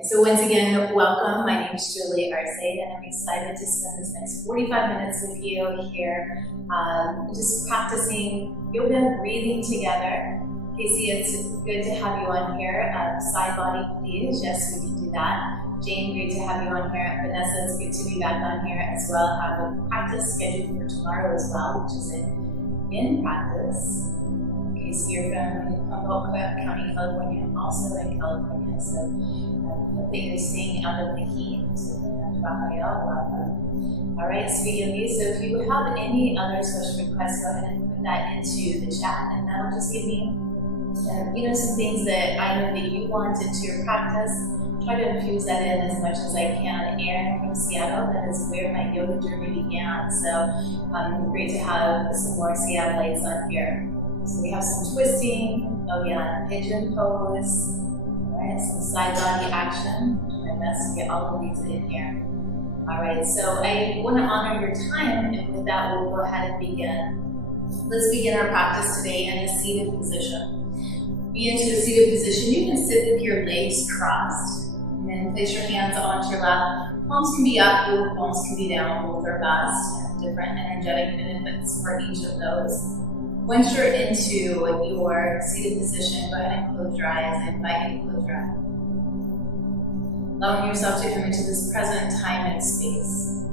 So once again, welcome. My name is Julie Arce, and I'm excited to spend this next 45 minutes with you here, just practicing yoga, breathing together. Casey, it's good to have you on here. Side body, please. Yes, we can do that. Jane, great to have you on here. Vanessa, it's good to be back on here as well. Have a practice scheduled for tomorrow as well, which is in practice. Casey, you're from Humboldt County, California, also in California. So hope that you're staying out of the heat. Welcome. All right, sweet yogis. So if you have any other social requests, go ahead and put that into the chat, and that'll just give me, some things that I know that you want into your practice. Try to infuse that in as much as I can. Erin from Seattle, that is where my yoga journey began. So great to have some more Seattleites on here. So we have some twisting, pigeon pose, all right, some side body action. Try my best to get all of these in here. All right, so I want to honor your time, and with that, we'll go ahead and begin. Let's begin our practice today in a seated position. Be into a seated position. You can sit with your legs crossed, and then place your hands onto your lap. Palms can be up, both palms can be down, both are best. Different energetic benefits for each of those. Once you're into your seated position, go ahead and close your eyes. I invite you to close your eyes. Allowing yourself to come into this present time and space.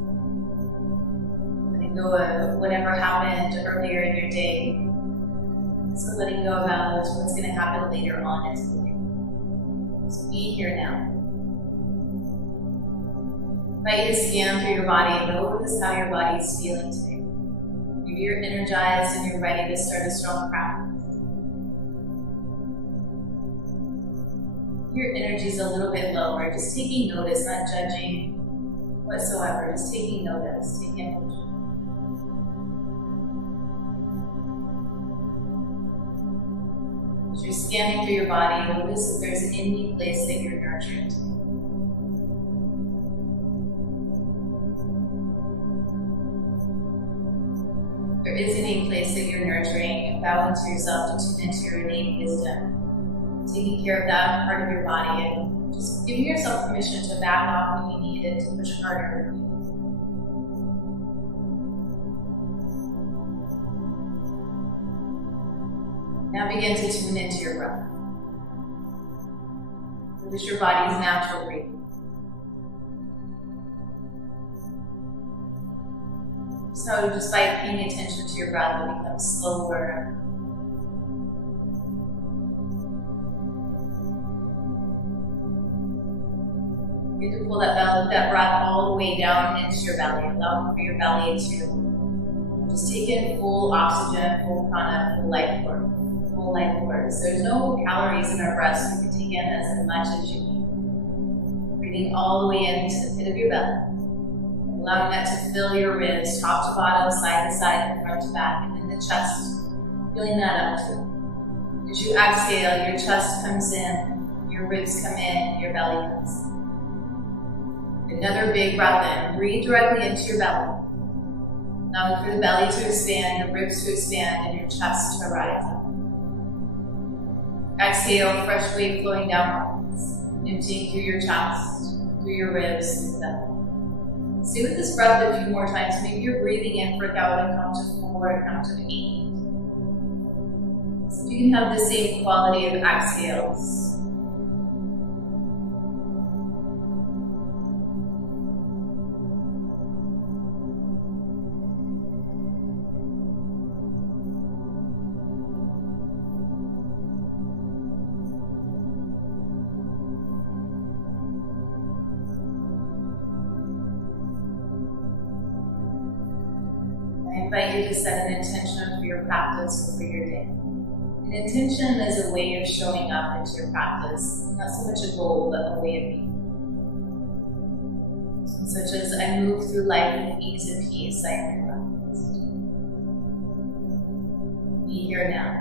Letting go of whatever happened earlier in your day. So letting go about what's going to happen later on into the day. So be here now. Invite you to scan through your body and notice how your body is feeling today. Maybe you're energized and you're ready to start a strong practice. Your energy is a little bit lower. Just taking notice, not judging whatsoever. Just taking notice, taking control. As you're scanning through your body, notice if there's any place that you're nurturing today. If there is any place that you're nurturing, bow into yourself to tune into your innate wisdom. Taking care of that part of your body and just giving yourself permission to back off when you need it, to push harder when you need it. Now begin to tune into your breath. Notice your body's natural breathing. So just by paying attention to your breath, it becomes slower. You have to pull that breath all the way down into your belly, allowing for your belly to just take in full oxygen, full prana, full life force. Full life force. There's no calories in our breath, so you can take in as much as you need. Breathing all the way into the pit of your belly. Allowing that to fill your ribs, top to bottom, side to side, and front to back, and then the chest. Feeling that up too. As you exhale, your chest comes in, your ribs come in, your belly comes in. Another big breath in. Breathe directly into your belly. Allowing for the belly to expand, your ribs to expand, and your chest to rise up. Exhale, fresh wave flowing downwards, emptying through your chest, through your ribs, through the belly. Stay with this breath a few more times. Maybe you're breathing in for a count of 4, a count of 8. So if you can have the same quality of exhales. I invite you to set an intention for your practice or for your day. An intention is a way of showing up into your practice, not so much a goal, but a way of being. Such as, I move through life with ease and peace, I am relaxed. Be here now.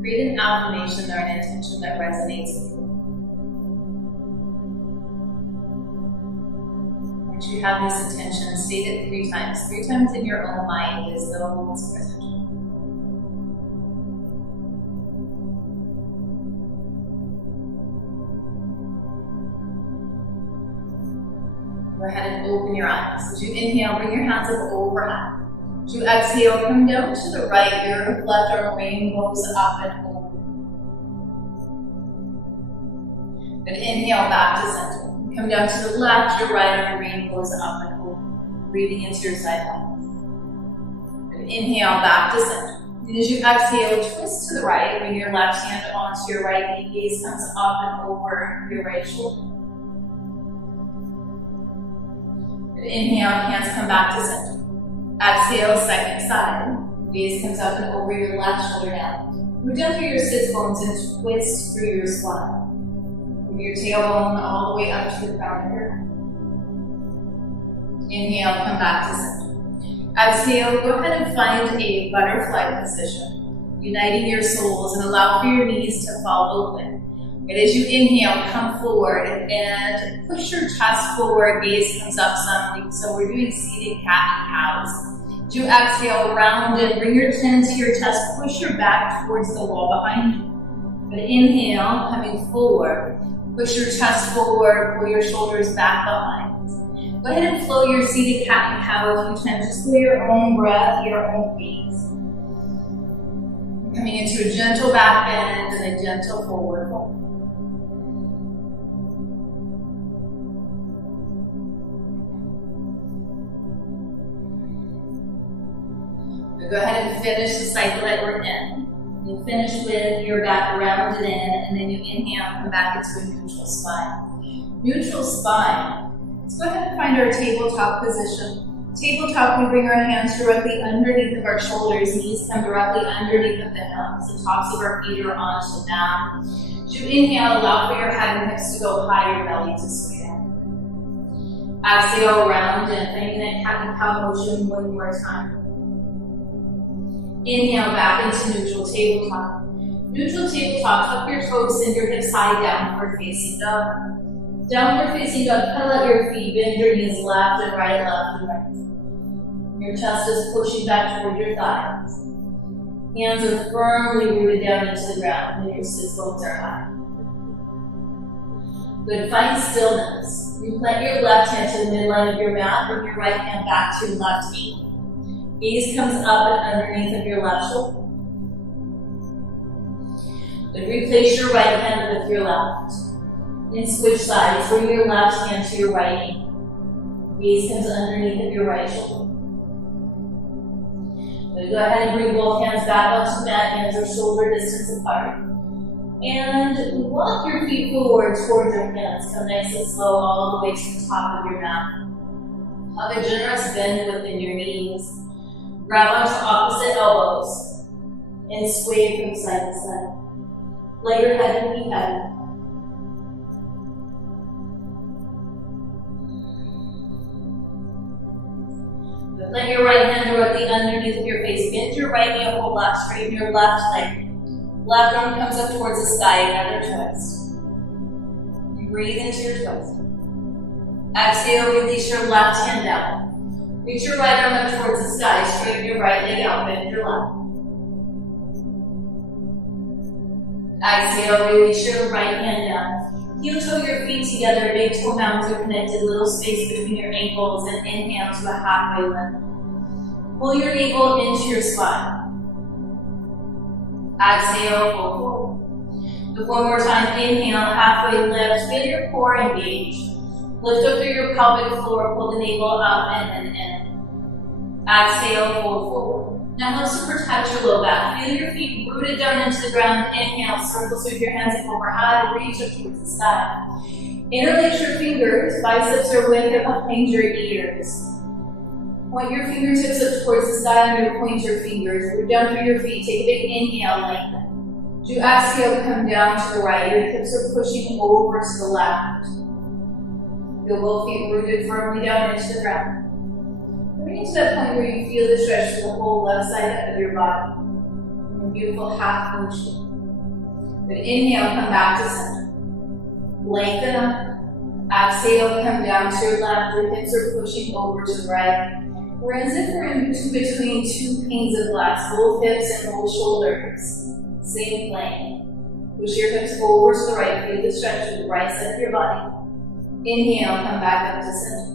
Create an affirmation or an intention that resonates with you. Once you have this intention, state it 3 times. 3 times in your own mind as though it's present. Go ahead and open your eyes. As you inhale, bring your hands up overhead. As you exhale, come down to the right. Your left arm rainbows up and over. Good. Inhale, back to center. Come down to the left. Your right arm rainbows up and over. Breathing into your side body. Good. Inhale, back to center. And as you exhale, twist to the right. Bring your left hand onto your right knee. Gaze comes up and over your right shoulder. Good. Inhale, hands come back to center. Exhale, second side. Gaze comes up and over your left shoulder down. Move down through your sits bones and twist through your spine. Bring your tailbone all the way up to the crown of your head. Inhale, come back to center. Exhale, go ahead and find a butterfly position, uniting your soles and allow for your knees to fall open. And as you inhale, come forward and push your chest forward, gaze comes up some. So we're doing seated cat and cows. As you exhale, round and bring your chin to your chest, push your back towards the wall behind you. But inhale, coming forward, push your chest forward, pull your shoulders back behind. Go ahead and flow your seated cat and cow if you can. Just feel your own breath, your own pace. Coming into a gentle back bend and a gentle forward fold. Go ahead and finish the cycle that we're in. You finish with your back rounded in, and then you inhale, come back into a neutral spine. Neutral spine. Let's go ahead and find our tabletop position. Tabletop, we bring our hands directly underneath of our shoulders, knees come directly underneath of the hips, the tops of our feet are onto the mat. As you inhale, allow for your head and hips to go high, your belly to sway down. Exhale, round and finding that cat and cow motion one more time. Inhale, back into neutral tabletop. Neutral tabletop, tuck your toes, send your hips high, downward facing dog. Downward facing dog, pedal out your feet, bend your knees left and right, left and right. Your chest is pushing back toward your thighs. Hands are firmly rooted down into the ground, and your sit bones are high. Good, find stillness. You plant your left hand to the midline of your mat, bring your right hand back to your left knee. Gaze comes up and underneath of your left shoulder. Then replace your right hand with your left. And switch sides. Bring your left hand to your right knee. Gaze comes underneath of your right shoulder. Then go ahead and bring both hands back onto the mat. Hands are shoulder distance apart. And walk your feet forward towards your hands. Come nice and slow all the way to the top of your mat. Have a generous bend within your knees. Grab onto opposite elbows and sway from side to side. Let your head be heavy. Let your right hand directly underneath of your face. Bend your right knee a whole lot. Straighten your left leg. Left arm comes up towards the sky. Another twist. You breathe into your twist. Exhale, release your left hand down. Reach your right arm up towards the sky, straighten your right leg out, bend your left. Exhale, release your right hand down. Heel toe your feet together, big toe mounds are connected, little space between your ankles, and inhale to a halfway lift. Pull your navel into your spine. Exhale, fold forward. Do one more time, inhale, halfway lift, feel your core engage. Lift up through your pelvic floor, pull the navel up and in. Exhale, fold forward. Now let's protect your low back. Feel your feet rooted down into the ground. Inhale, circle sweep your hands overhead, reach up towards the sky. Interlace your fingers, biceps are width behind your ears. Point your fingertips up towards the sky and point your fingers. Root down through your feet, take a big inhale, lengthen. As you exhale, come down to the right. Your hips are pushing over to the left. Feel both feet rooted firmly down into the ground. Bring it to that point where you feel the stretch to the whole left side of your body. A beautiful half motion. But inhale, come back to center. Lengthen up. Exhale, come down to your left. Your hips are pushing over to the right. We're as if we're in between two panes of glass, both hips and both shoulders. Same plane. Push your hips over to the right. Feel the stretch to the right side of your body. Inhale, come back up to center.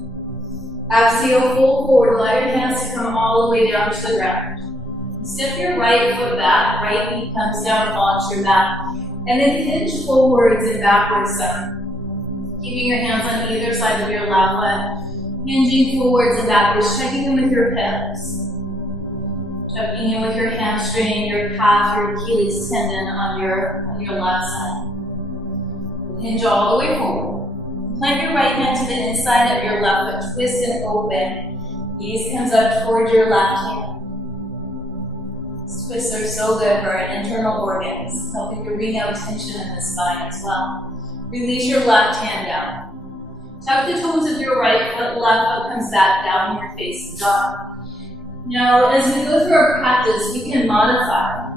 Exhale, fold forward. Allow your hands to come all the way down to the ground. Step your right foot back. Right knee comes down onto your mat. And then hinge forwards and backwards down. Keeping your hands on either side of your left foot. Hinging forwards and backwards. Checking in with your hips. Checking in with your hamstring, your calf, your Achilles tendon on your left side. Hinge all the way forward. Plant your right hand to the inside of your left foot. Twist and open. Gaze comes up towards your left hand. These twists are so good for our internal organs, helping to wring out tension in the spine as well. Release your left hand down. Tuck the toes of your right foot. Left foot comes back down. You're facing dog. Now, as we go through our practice, we can modify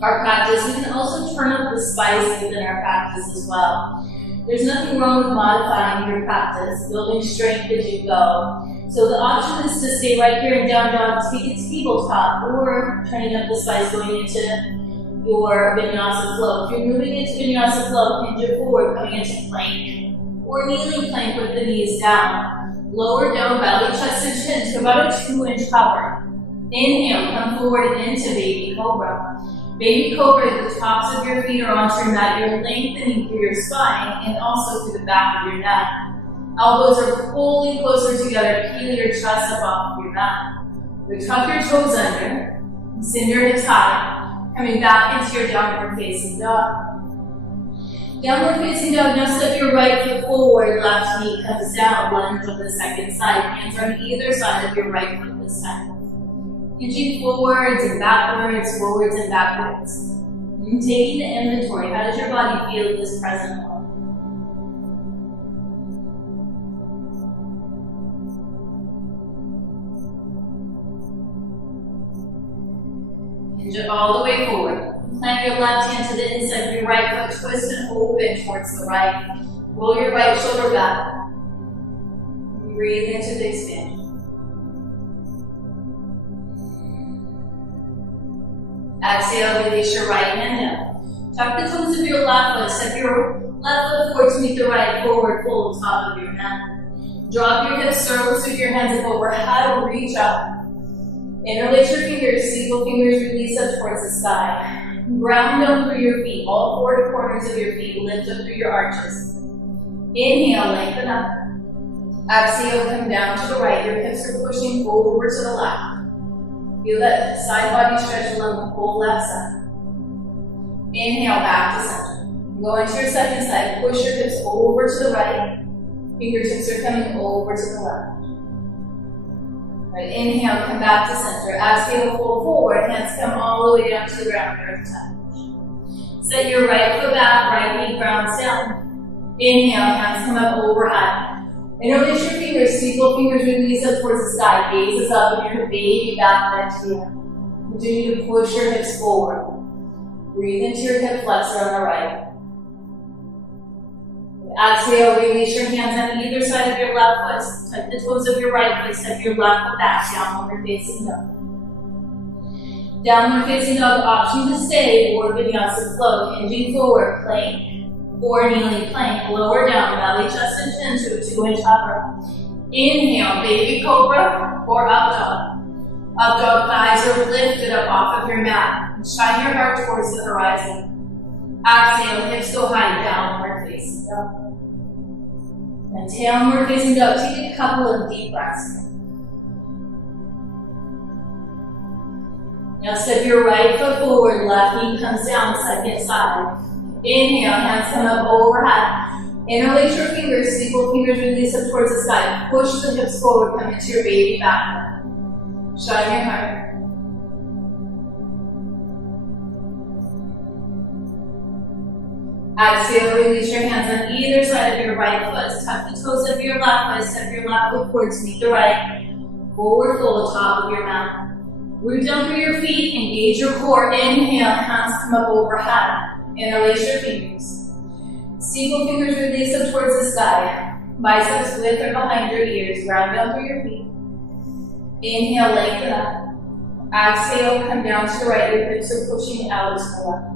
our practice. We can also turn up the spice within our practice as well. There's nothing wrong with modifying your practice, building strength as you go. So the option is to stay right here in down dog, take it to tabletop, or turning up the spice going into your Vinyasa flow. If you're moving into Vinyasa flow, hinge it forward, coming into plank, or kneeling plank with the knees down. Lower down, belly, chest, and chin to about a 2-inch hover. Inhale, come forward into baby cobra. Baby cobra, the tops of your feet are onto your mat. You're lengthening through your spine and also through the back of your neck. Elbows are pulling closer together. Peel your chest up off of your mat. You tuck your toes under. Send your hips high. Coming back into your downward facing dog. Downward facing dog. Now step your right foot forward. Left knee comes down. Lunge on the second side. Hands are on either side of your right foot this time. Hinging forwards and backwards, forwards and backwards. And taking the inventory. How does your body feel at this present moment? Hinge it all the way forward. Plant your left hand to the inside of your right foot. Twist and open towards the right. Roll your right shoulder back. Breathe into the expansion. Exhale, release your right hand down. Tuck the toes of your left foot. Step your left foot forward to meet the right. Forward fold top of your mat. Drop your hips, circle through your hands up overhead. Reach up. Interlace your fingers. Single fingers release up towards the sky. Ground down through your feet. All 4 corners of your feet lift up through your arches. Inhale, lengthen up. Exhale, come down to the right. Your hips are pushing over to the left. Feel that side body stretch along the whole left side. Inhale, back to center. Go into your second side. Push your hips over to the right. Fingertips are coming over to the left. Right, inhale, come back to center. Exhale, fold forward. Hands come all the way down to the ground. Earth touch. Set your right foot back. Right knee grounds down. Inhale, hands come up overhead. Interlace your fingers, single fingers release up towards the sky. Gaze is up and your baby back bend to the end. Continue to push your hips forward. Breathe into your hip flexor on the right. Exhale, release your hands on either side of your left foot. Tuck the toes of your right foot. Step your left foot back. Downward facing dog. Downward facing dog, option to stay or Vinyasa flow. Hinging forward, plank. Or kneeling plank, lower down, belly, chest, and chin to a 2-inch hover. Inhale, baby cobra or up dog. Up dog, thighs are lifted up off of your mat. Shine your heart towards the horizon. Exhale, hips go high, downward facing dog. And downward facing dog, take a couple of deep breaths. Now step your right foot forward, left knee comes down, second side. Inhale, hands come up overhead. Interlace your fingers, single fingers release up towards the sky. Push the hips forward, come into your baby back. Shine your heart. Exhale, release your hands on either side of your right foot. Tuck the toes of your left foot. Step your left foot forward to meet the right. Forward fold, top of your mat. Root down through your feet, engage your core. Inhale, hands come up overhead. Interlace your fingers. Single fingers release up towards the sky. Biceps width or behind your ears. Ground down through your feet. Inhale, lengthen up. Exhale, come down to the right. Your hips are pushing out to the left.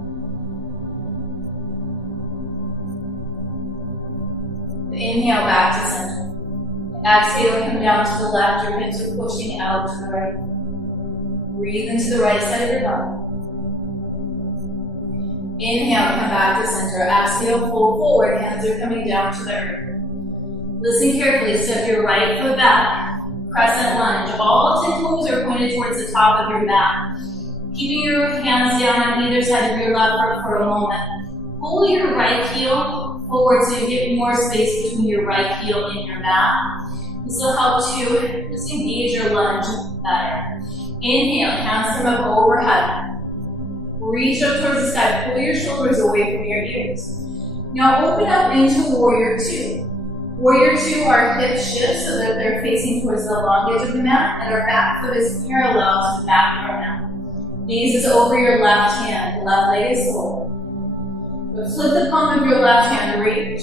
Inhale, back to center. Exhale, come down to the left. Your hips are pushing out to the right. Breathe into the right side of your body. Inhale, come back to center. Exhale, fold forward. Hands are coming down to the earth. Listen carefully. Step your right foot back. Crescent lunge. All 10 toes are pointed towards the top of your mat. Keeping your hands down on either side of your left foot for a moment. Pull your right heel forward so you get more space between your right heel and your mat. This will help to just engage your lunge better. Inhale, hands come up overhead. Reach up towards the sky. Pull your shoulders away from your ears. Now open up into Warrior 2. Warrior 2, our hips shift so that they're facing towards the long edge of the mat, and our back foot is parallel to the back of our mat. Gaze is over your left hand. Left leg is forward. But flip the palm of your left hand, reach.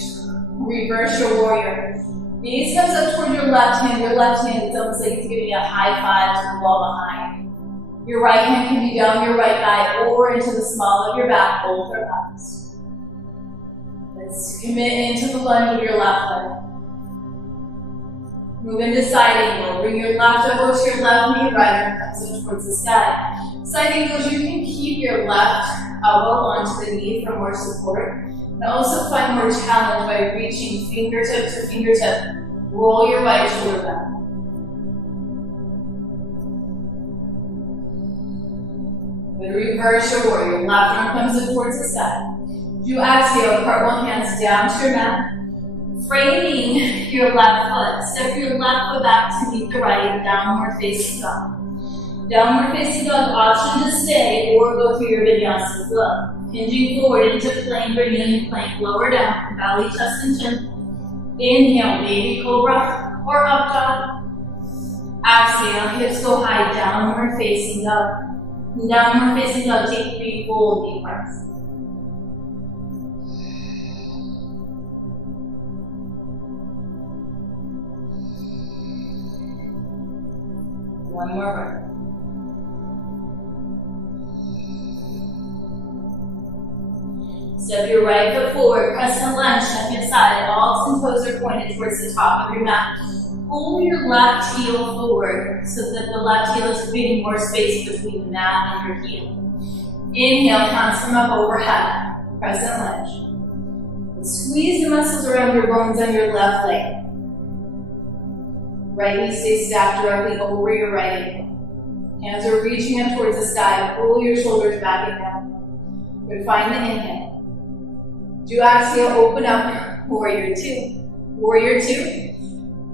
Reverse your warrior. Gaze comes up toward your left hand. Your left hand is almost like it's giving you a high five to the wall behind. Your right hand can be down your right thigh or into the small of your back, both are up. Let's commit into the lunge of your left leg. Move into side angle. Bring your left elbow to your left knee, right arm comes in towards the sky. Side angles, you can keep your left elbow onto the knee for more support. And also find more challenge by reaching fingertip to fingertip. Roll your right shoulder back. Then reverse your warrior. Left arm comes in towards the sky. You exhale, cartwheel hands down to your mat. Framing your left foot. Step your left foot back to meet the right, downward facing dog. Downward facing dog, option to stay or go through your Vinyasa flow. Hinging forward into plank, bringing in plank, lower down, belly, chest, and chin. Inhale, baby cobra or up dog. Exhale, hips go high, downward facing dog. Downward facing dog, take 3 full deep breaths. One more breath. Step your right foot forward, crescent lunge, step inside. All 10 toes are pointed towards the top of your mat. Pull your left heel forward so that the left heel is creating more space between the mat and your heel. Inhale, hands come up overhead, crescent lunge. Squeeze the muscles around your bones on your left leg. Right knee stays stacked directly over your right ankle. Hands are reaching up towards the sky. Pull your shoulders back and down. Good, find the inhale. Do exhale, open up, Warrior 2. Warrior 2.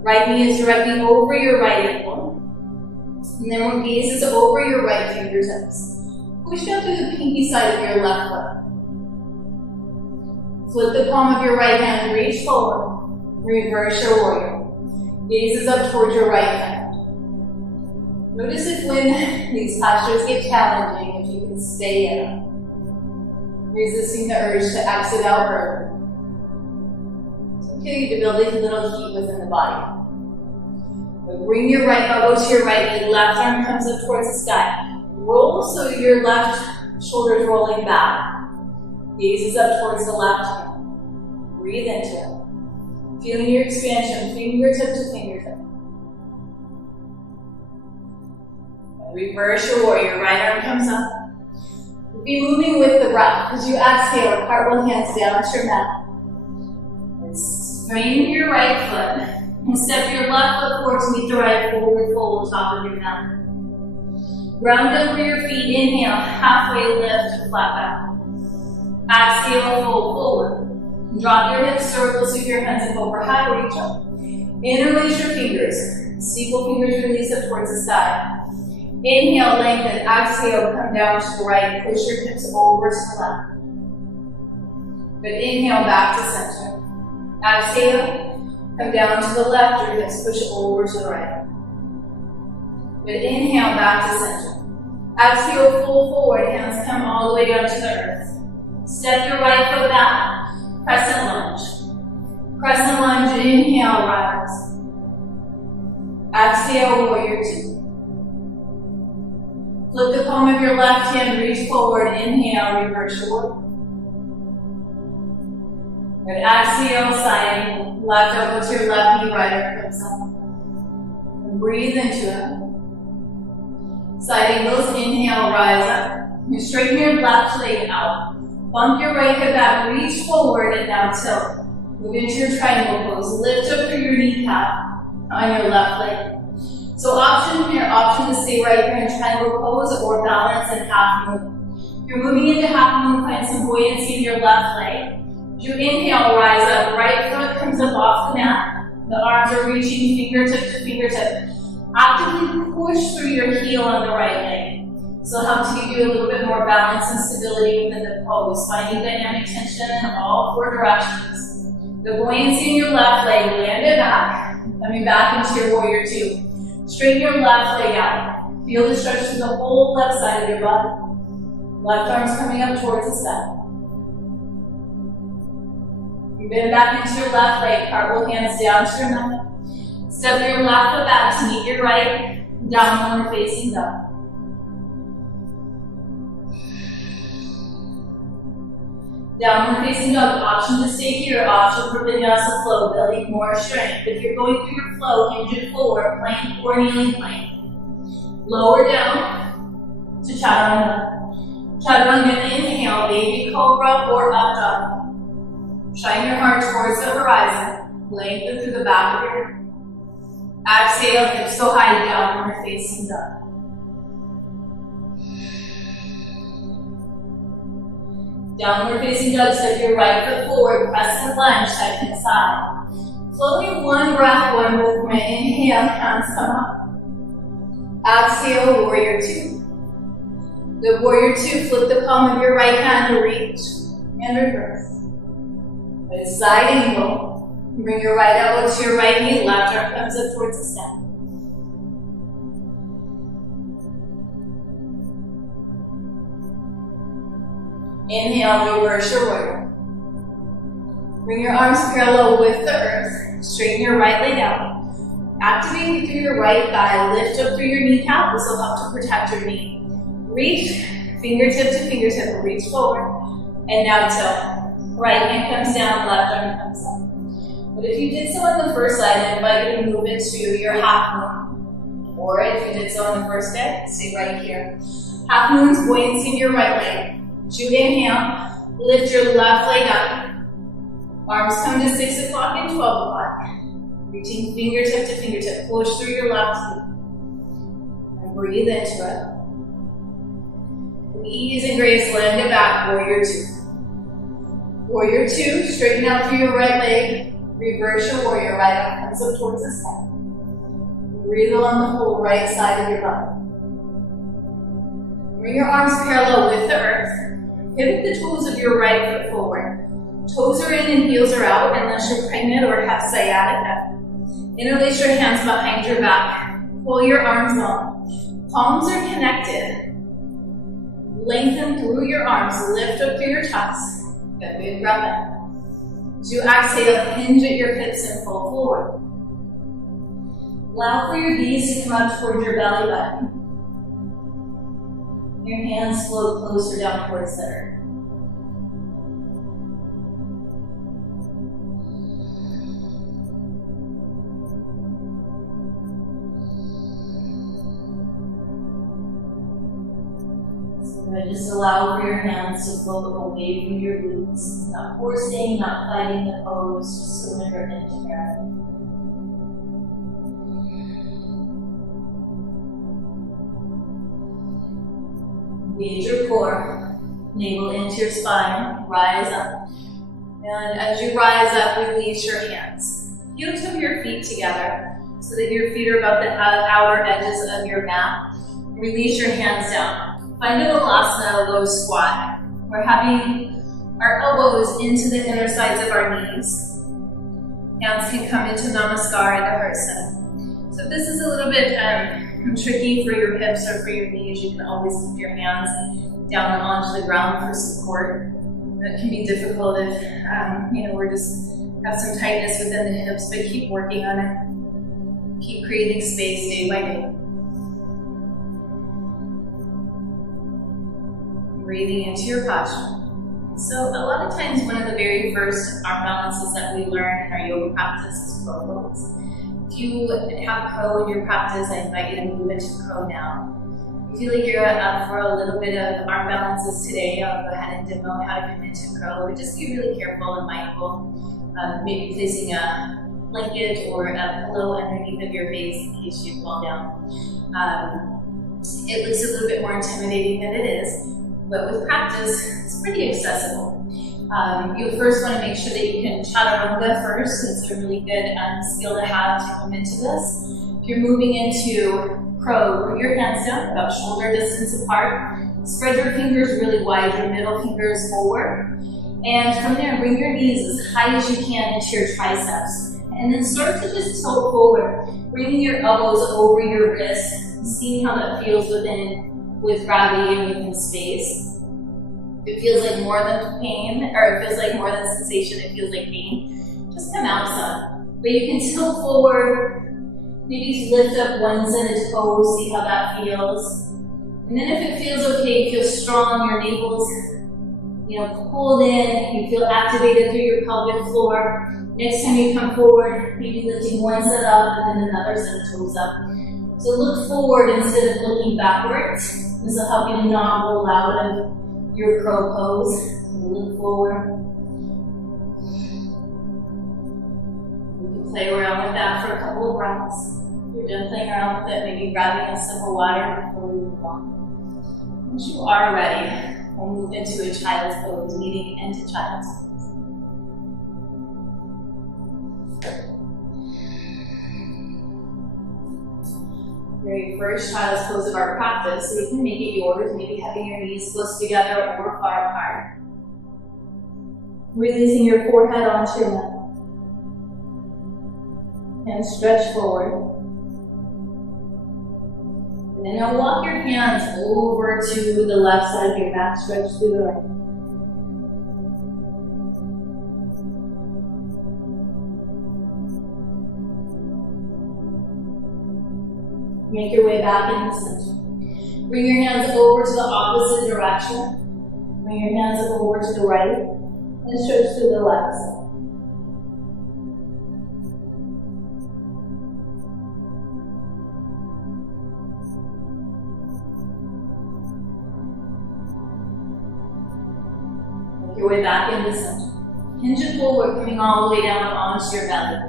Right knee is directly over your right ankle. And then we'll gaze is over your right fingertips. Push down through the pinky side of your left foot. Flip the palm of your right hand, reach forward. Reverse your warrior. Gaze is up towards your right hand. Notice if when these postures get challenging, if you can stay in them. Resisting the urge to exit out early. It's okay to build a little heat within the body. But bring your right elbow to your right knee, left arm comes up towards the sky. Roll so your left shoulder is rolling back. Gaze is up towards the left hand. Breathe into it. Feeling your expansion, fingertip to fingertip. And reverse your warrior, right arm comes up. Be moving with the breath. As you exhale, cartwheel hands down to your mat. And straighten your right foot. And step your left foot forward to meet the right forward fold top of your mat. Round over your feet, inhale, halfway lift to flat back. Exhale, fold forward. Drop your hips, circle, sweep your hands up overhead, reach up. Interlace your fingers. Steeple fingers release up towards the sky. Inhale, lengthen. Exhale, come down to the right. Push your hips over to the left. Good, inhale, back to center. Exhale, come down to the left. Your hips push over to the right. Good, inhale, back to center. Exhale, fold forward. Hands come all the way down to the earth. Step your right foot back. Crescent lunge. Crescent lunge, inhale, rise. Exhale, warrior 2. Flip the palm of your left hand, reach forward, inhale, reverse your warrior. Good, exhale, side angle. Left elbow to your left knee, right arm comes up. Breathe into it. Side angles, inhale, rise up. You straighten your left leg out. Bump your right hip back, reach forward, and now tilt. Move into your triangle pose. Lift up through your kneecap on your left leg. So option here, option to stay right here in triangle pose or balance in half moon. If you're moving into half moon, find some buoyancy in your left leg. As you inhale, rise up. Right foot comes up off the mat. The arms are reaching fingertip to fingertip. Actively push through your heel on the right leg. So help to give you a little bit more balance and stability within the pose, finding dynamic tension in all four directions. The buoyancy in your left leg, land it back. Coming back into your warrior two. Straighten your left leg out. Feel the stretch through the whole left side of your body. Left arm's coming up towards the step. You bend back into your left leg, cartwheel hands down to your mat. Step your left foot back to meet your right, downward facing dog. Downward facing dog, option to stay here, option for Vinyasa flow, building more strength. If you're going through your flow, hinge it forward, plank or kneeling plank. Lower down to chaturanga. Chaturanga, inhale, baby cobra or up dog. Shine your heart towards the horizon, lengthen through the back of your neck. Exhale, hips go high, downward facing dog. Downward facing dog, step your right foot forward, press the lunge, side to side. Slowly, one breath, one movement. Inhale, hands come up. Exhale, warrior two. The warrior two, flip the palm of your right hand to reach and reverse. With side angle, bring your right elbow to your right knee, left arm comes up towards the stem. Inhale, reverse your warrior. Bring your arms parallel with the earth. Straighten your right leg out. Activate through your right thigh. Lift up through your kneecap. This will help to protect your knee. Reach, fingertip to fingertip. Reach forward. And now tilt. Right hand comes down, left arm comes up. But if you did so on the first side, I invite you to move into your half moon. Or if you did so on the first day, stay right here. Half moon's buoyancy in your right leg. As you inhale, lift your left leg up. Arms come to 6 o'clock and 12 o'clock. Reaching fingertip to fingertip. Push through your left knee. And breathe into it. With ease and grace, land it back, warrior two. Warrior two, straighten out through your right leg. Reverse your warrior, right arm comes up towards the sky. Breathe along the whole right side of your body. Bring your arms parallel with the earth. Pivot the toes of your right foot forward. Toes are in and heels are out unless you're pregnant or have sciatica. Interlace your hands behind your back. Pull your arms long. Palms are connected. Lengthen through your arms. Lift up through your chest. Get a big breath in. As you exhale, hinge at your hips and fall forward. Allow for your knees to come up towards your belly button. Your hands float closer down towards the earth. Just allow for your hands to float away from your glutes. Not forcing, not fighting the pose, just surrender into gravity. Engage your core, navel into your spine, rise up. And as you rise up, release your hands. Heel toe your feet together so that your feet are about the outer edges of your mat. Release your hands down. Find a Vinyasa low squat. We're having our elbows into the inner sides of our knees. Hands can come into Namaskar in the heart center. So if this is a little bit tricky for your hips or for your knees, you can always keep your hands down onto the ground for support. That can be difficult if we're just have some tightness within the hips, but keep working on it. Keep creating space day by day. Breathing into your posture. So a lot of times one of the very first arm balances that we learn in our yoga practice is flow pose. If you have crow in your practice, I invite you to move into crow now. If you feel like you're up for a little bit of arm balances today, I'll go ahead and demo how to come into crow. But just be really careful and mindful. Maybe placing a blanket or a pillow underneath of your face in case you fall down. It looks a little bit more intimidating than it is, but with practice, it's pretty accessible. You first want to make sure that you can chaturanga first. It's a really good skill to have to come into this. If you're moving into crow, bring your hands down about shoulder distance apart. Spread your fingers really wide, your middle fingers forward. And from there, bring your knees as high as you can into your triceps. And then start to just tilt forward, bringing your elbows over your wrists, seeing how that feels with gravity and within space. If it feels like more than pain, or it feels like more than sensation, it feels like pain, just come out some. But you can tilt forward, maybe lift up one set of toes, see how that feels. And then if it feels okay, you feel strong, your navel's pulled in, you feel activated through your pelvic floor. Next time you come forward, maybe lifting one set up and then another set of toes up. So look forward instead of looking backwards. This will help you to not roll out of your crow pose. So look forward. You can play around with that for a couple of breaths. If you're done playing around with it, maybe grabbing a sip of water before we move on. Once you are ready, we'll move into a child's pose, leading into child's pose. Very first child's pose of our practice, so you can make it yours, maybe having your knees close together or far apart. Releasing your forehead onto your mat. And stretch forward. And then now walk your hands over to the left side of your mat, stretch through the right. Make your way back in the center. Bring your hands over to the opposite direction. Bring your hands over to the right and stretch to the left side. Make your way back in the center. Hinge it forward, coming all the way down onto your belly.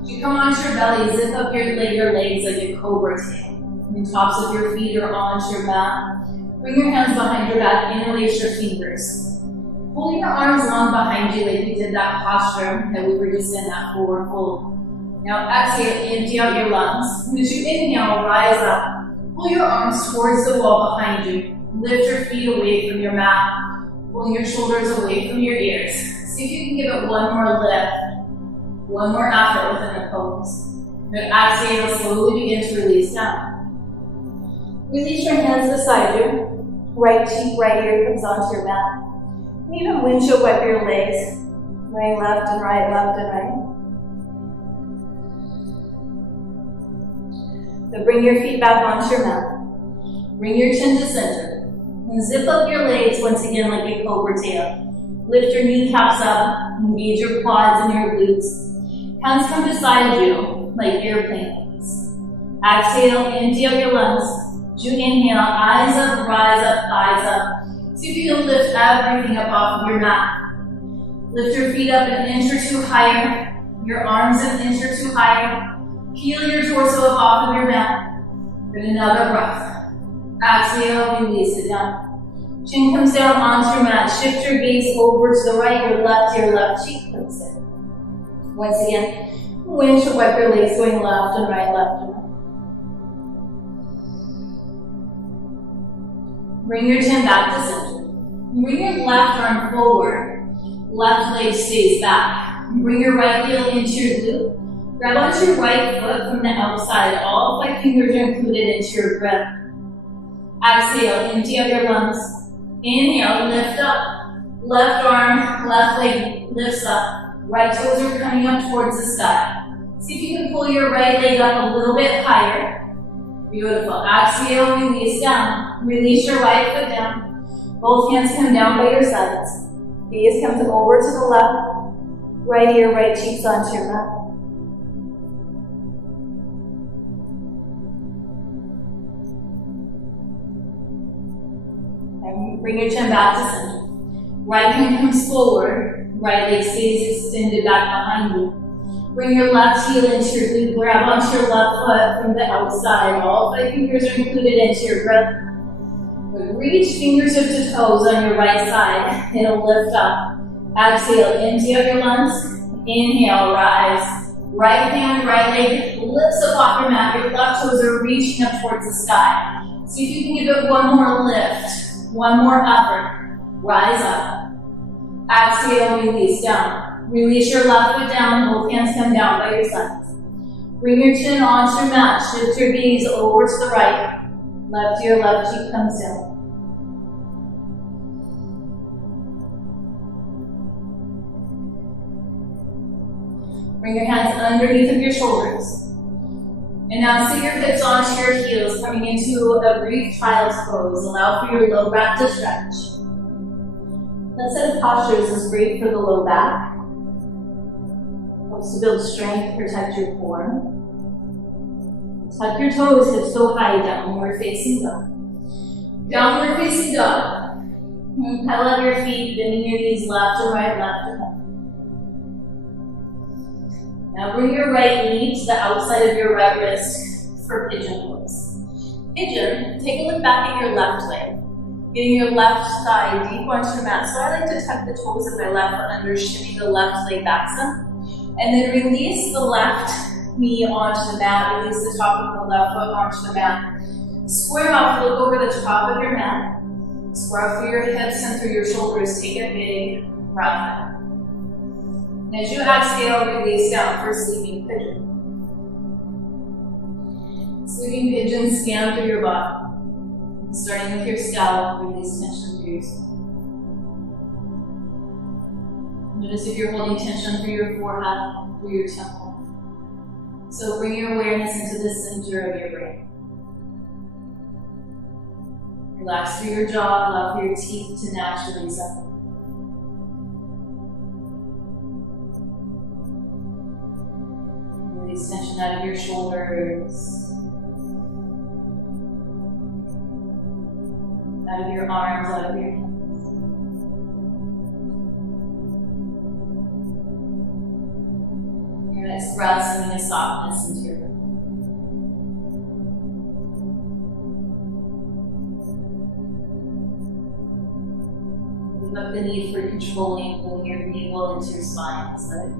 As you come onto your belly, zip up your legs like a cobra tail. The tops of your feet are onto your mat. Bring your hands behind your back, interlace your fingers. Pull your arms long behind you like we did that posture that we were just in, that forward fold. Now exhale, empty out your lungs. And as you inhale, rise up. Pull your arms towards the wall behind you. Lift your feet away from your mat. Pulling your shoulders away from your ears. See if you can give it one more lift. One more effort within the pose. Then exhale, slowly begin to release down. Release your hands beside you. Right cheek, right ear comes onto your mat. And even windshield wipe your legs. Right, left and right, left and right. So bring your feet back onto your mat. Bring your chin to center. And zip up your legs once again like a cobra tail. Lift your kneecaps up. Engage your quads and your glutes. Hands come beside you like airplane wings. Exhale, empty out your lungs. As you inhale, eyes up, rise up, thighs up. See if you can lift everything up off of your mat. Lift your feet up an inch or two higher. Your arms an inch or two higher. Peel your torso up off of your mat. Then another breath. Exhale, release it down. Chin comes down onto your mat. Shift your gaze over to the right. Your left cheek comes in. Once again, windshield wipe your legs going left and right, left and right. Bring your chin back to center. Bring your left arm forward. Left leg stays back. Bring your right heel into your glute. Grab onto your right foot from the outside. All 5 fingers are included into your grip. Exhale, empty out your lungs. Inhale, lift up. Left arm, left leg lifts up. Right toes are coming up towards the sky. See if you can pull your right leg up a little bit higher. Beautiful. Exhale, release down. Release your right foot down. Both hands come down by your sides. Gaze comes over to the left. Right ear, right cheeks onto your mat. And bring your chin back to center. Right hand comes forward, right leg stays extended back behind you. Bring your left heel into your glute, grab onto your left foot from the outside. All 5 fingers are included into your grip. Reach fingertip to toes on your right side. It'll lift up. Exhale, empty out your lungs. Inhale, rise. Right hand, right leg lifts up off your mat. Your left toes are reaching up towards the sky. See if you can give it one more lift, one more effort. Rise up. Exhale, release down. Release your left foot down, both hands come down by your sides. Bring your chin onto your mat, shift your gaze over to the right. Left ear, left cheek comes down. Bring your hands underneath of your shoulders. And now sit your hips onto your heels, coming into a brief child's pose. Allow for your low back to stretch. That set of postures is great for the low back. Helps to build strength, protect your core. Tuck your toes, hips so high, downward facing dog. Downward facing dog. Pedal out your feet, bending your knees left to right, left to right. Now bring your right knee to the outside of your right wrist for pigeon pose. Pigeon, take a look back at your left leg. Getting your left thigh deep onto your mat. So I like to tuck the toes of my left foot under, shimmy the left leg back some. And then release the left knee onto the mat, release the top of the left foot onto the mat. Square off, look over the top of your mat. Square off through your hips and through your shoulders. Take a big breath in. And as you exhale, release down for sleeping pigeon. Sleeping pigeon, scan through your body. Starting with your scalp, release tension through your scalp. Notice if you're holding tension through your forehead, through your temple. So bring your awareness into the center of your brain. Relax through your jaw, allow for your teeth to naturally separate. Release tension out of your shoulders, out of your arms, out of your hands. Your next breath, sending a softness into your breath. Give up the need for controlling, pulling your navel into your spine. Send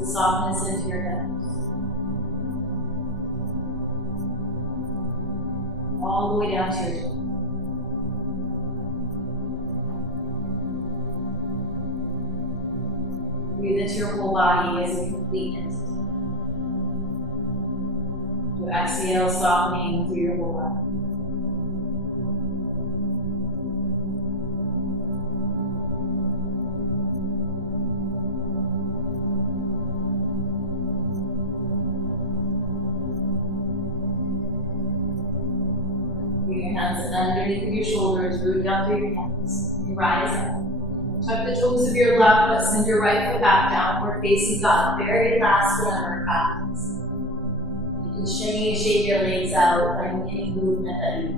the softness into your hips. All the way down to your toes. Breathe into your whole body as a complete entity. You exhale, softening through your whole body. Bring your hands underneath of your shoulders, root down through your hands. Rise up. Tuck the toes of your left foot, send your right foot back downward facing dog. Very last glimmer practice. You can shimmy, shake your legs out, finding any movement that you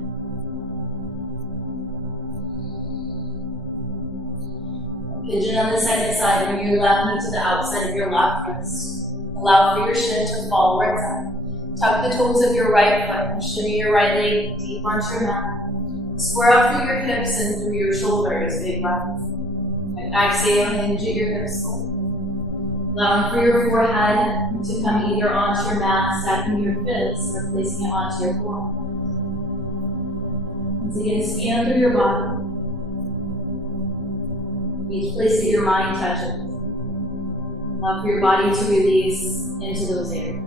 need. Pigeon on the second side, bring your left knee to the outside of your left wrist. Allow for your shin to fall where it's at. Tuck the toes of your right foot and shimmy your right leg deep onto your mat. Square up through your hips and through your shoulders, big breaths. And exhale, hinge at your hips. Allowing for your forehead to come either onto your mat, stacking your fists, or placing it onto your forehead. Once again, scan through your body. Each place that your mind touches. Allow for your body to release into those areas.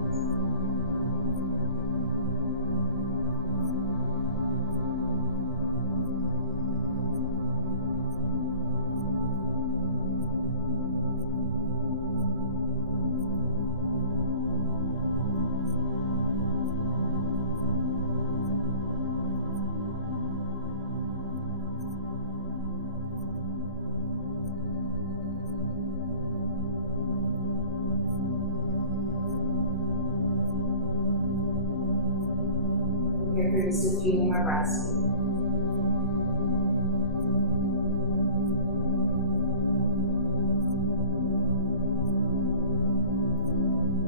here for just a few more breaths.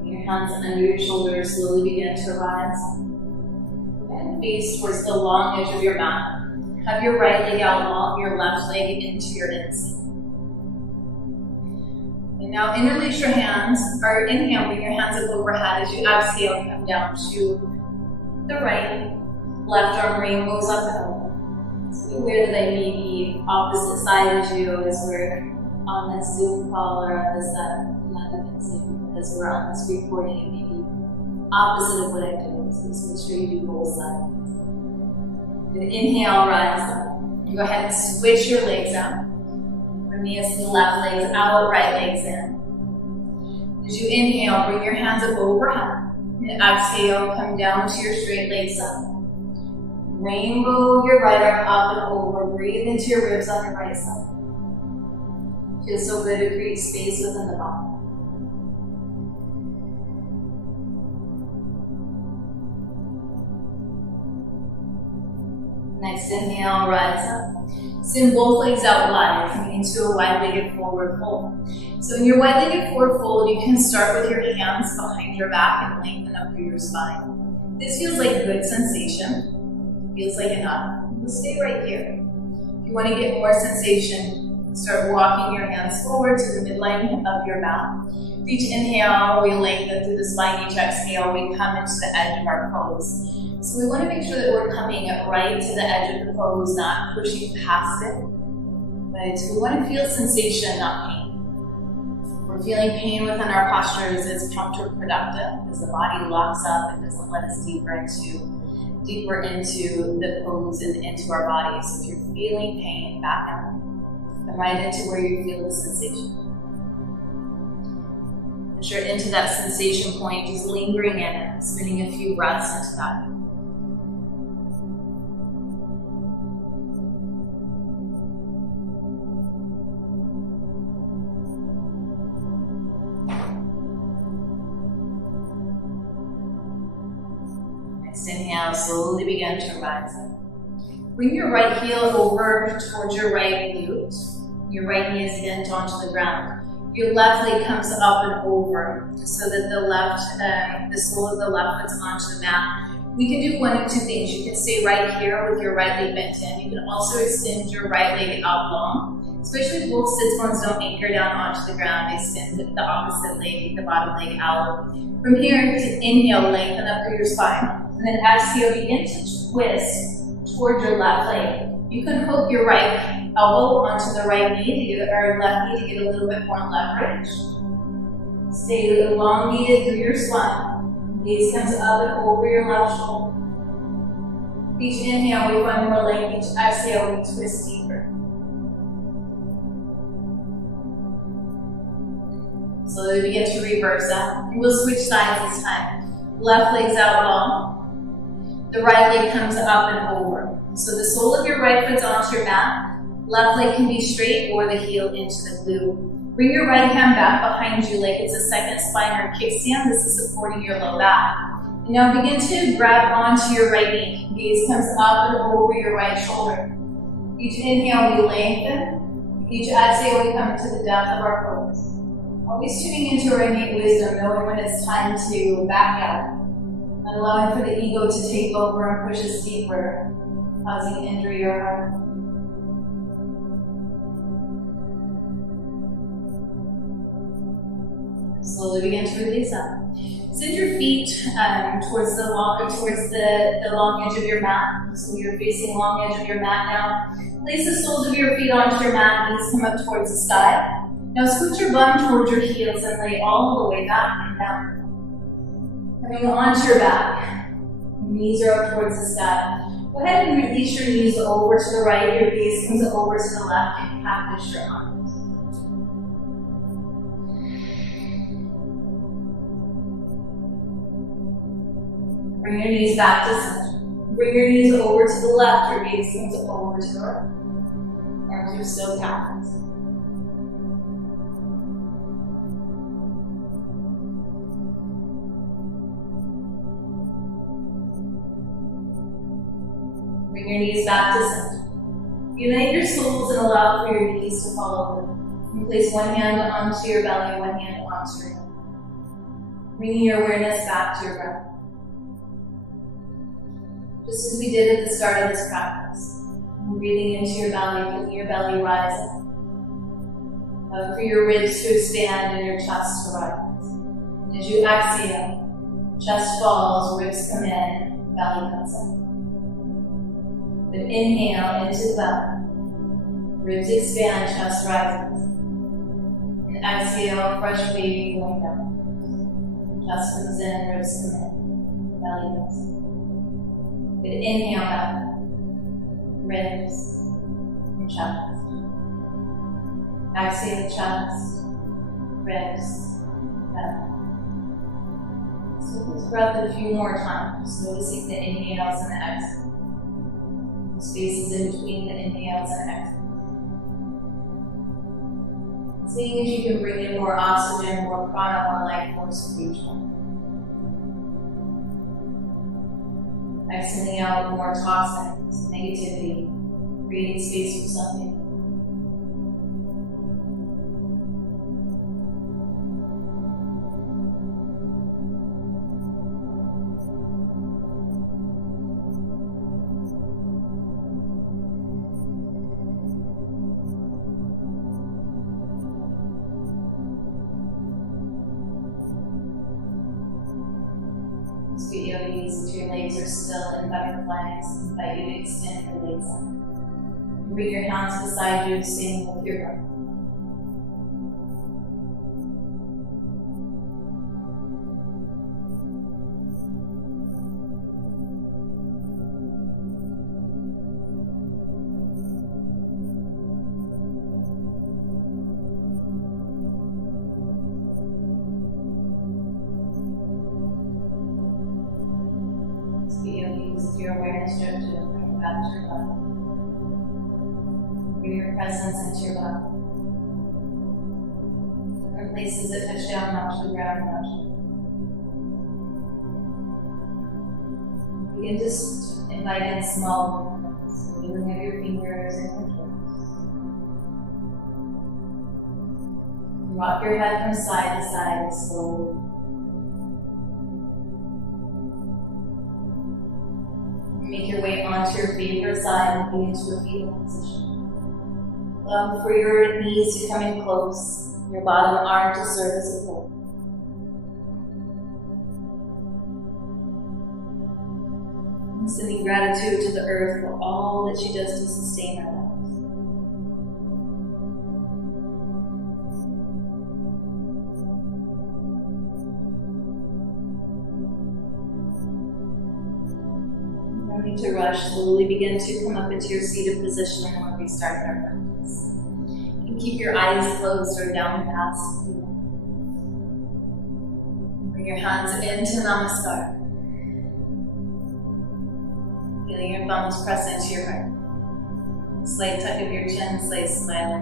Your hands under your shoulders slowly begin to rise. And face towards the long edge of your mat. Have your right leg out long, your left leg into your inseam. And now interlace your hands, or inhale, bring your hands up overhead. As you exhale, come down to the right. Left arm rainbows up and over. So be aware that I may be opposite side as you as we're on this Zoom call or on this Zoom, as we're on this recording. It may be opposite of what I'm doing, so just make sure you do both sides. Then inhale, rise up. You go ahead and switch your legs out. For me, it's the left legs out, right legs in. As you inhale, bring your hands up overhead. And exhale, come down to your straight legs up. Rainbow your right arm up and over. Breathe into your ribs on your right side. Feels so good to create space within the body. Next inhale, rise up. Send both legs out wide, coming into a wide-legged forward fold. So in your wide-legged forward fold, you can start with your hands behind your back and lengthen up through your spine. This feels like a good sensation. Feels like enough. We'll stay right here. If you want to get more sensation, start walking your hands forward to the midline of your mat. Each inhale, we lengthen through the spine. Each exhale, we come into the edge of our pose. So we want to make sure that we're coming right to the edge of the pose, not pushing past it. But we want to feel sensation, not pain. If we're feeling pain within our postures, it's counterproductive because the body locks up and doesn't let us deeper into the pose and into our body. So if you're feeling pain, back out and right into where you feel the sensation. As you're into that sensation point, just lingering in it, spinning a few breaths into that. Next inhale, slowly begin to rise up. Bring your right heel over towards your right glute. Your right knee is bent onto the ground. Your left leg comes up and over so that the sole of the left foot's onto the mat. We can do one of two things. You can stay right here with your right leg bent in. You can also extend your right leg out long, especially if both sits bones don't anchor down onto the ground. Extend the opposite leg, the bottom leg out. From here, inhale, lengthen up through your spine. And then exhale, begin to twist towards your left leg. You can hook your right elbow onto the right knee to get, or left knee to get a little bit more leverage. Stay elongated through your spine. Gaze comes up and over your left shoulder. Each inhale, we find more length. Each exhale, we twist deeper. Slowly begin to reverse that. We'll switch sides this time. Left leg's out long. The right leg comes up and over. So the sole of your right foot's onto your mat. Left leg can be straight or the heel into the glute. Bring your right hand back behind you like it's a second spine or kickstand. This is supporting your low back. And now begin to grab onto your right knee. Gaze comes up and over your right shoulder. Each inhale, we lengthen. Each exhale, we come to the depth of our pose. Always tuning into our innate wisdom, knowing when it's time to back out. And allowing for the ego to take over and push us deeper, causing injury or harm. Slowly begin to release up. Send your feet towards the long edge of your mat. So you're facing long edge of your mat now. Place the soles of your feet onto your mat. Knees come up towards the sky. Now scoot your bum towards your heels and lay all the way back and down. Coming onto your back. Knees are up towards the sky. Go ahead and release your knees over to the right. Your gaze comes over to the left and cactus your arms. Bring your knees back to center. Bring your knees over to the left. Your gaze comes over to the right. Arms are still cactus. Bring your knees back to center. Unite your soles and allow for your knees to fall over. And place one hand onto your belly, one hand onto your hip. Bringing your awareness back to your breath. Just as we did at the start of this practice. Breathing into your belly, feeling your belly rise up. For your ribs to expand and your chest to rise. And as you exhale, chest falls, ribs come in, belly comes up. Then inhale into the belly. Ribs expand, chest rises. And exhale, fresh wave going down. Chest comes in, ribs come in, belly comes up. Then inhale back. Ribs, your chest. Exhale, chest, ribs, belly. So this breath a few more times, noticing the inhales and the exhales. The spaces in between the inhales and exhales. Seeing if you can bring in more oxygen, more prana, more life force for each one. Exhaling out more toxins, negativity, creating space for something. Sweet yogis, if your legs are still in butterflies, I invite you to extend your legs out. And bring your hands beside you, staying with your breath. Use your awareness to bring it back to your body. Bring your presence into your body. Different places that touch down, not to the ground, not to the ground. Begin to invite in small movements, moving of your fingers and your toes. Rock your head from side to side slowly. Make your way onto your favorite side and begin to a fetal position. Allow for your knees to come in close, your bottom arm to serve as a pillow. And sending gratitude to the earth for all that she does to sustain our lives. To rush, slowly begin to come up into your seated position when we start our practice. You can keep your eyes closed or downcast if you want. Bring your hands into Namaskar. Feeling your thumbs press into your heart. Slight tuck of your chin, slight smile.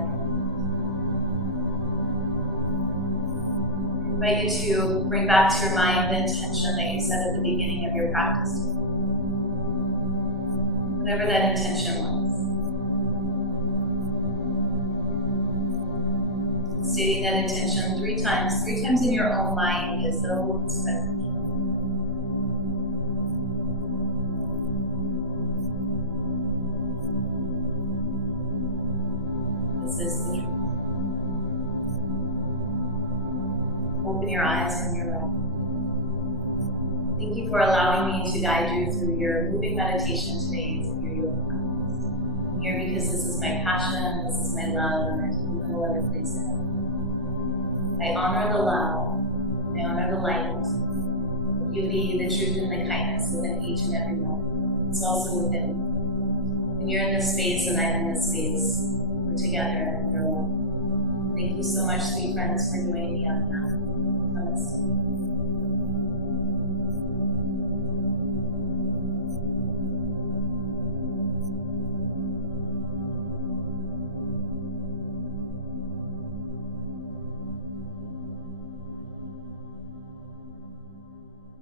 I invite you to bring back to your mind the intention that you set at the beginning of your practice. Whatever that intention was. Stating that intention three times in your own mind as though it's finished. This is the truth. Open your eyes when you're ready. Thank you for allowing me to guide you through your moving meditation today through your yoga practice. I'm here because this is my passion, this is my love, and there's no other place in it. I honor the love, I honor the light, the beauty, the truth, and the kindness within each and every one. It's also within me. When you're in this space and I'm in this space, we're together and we're one. Thank you so much, sweet friends, for joining me on that.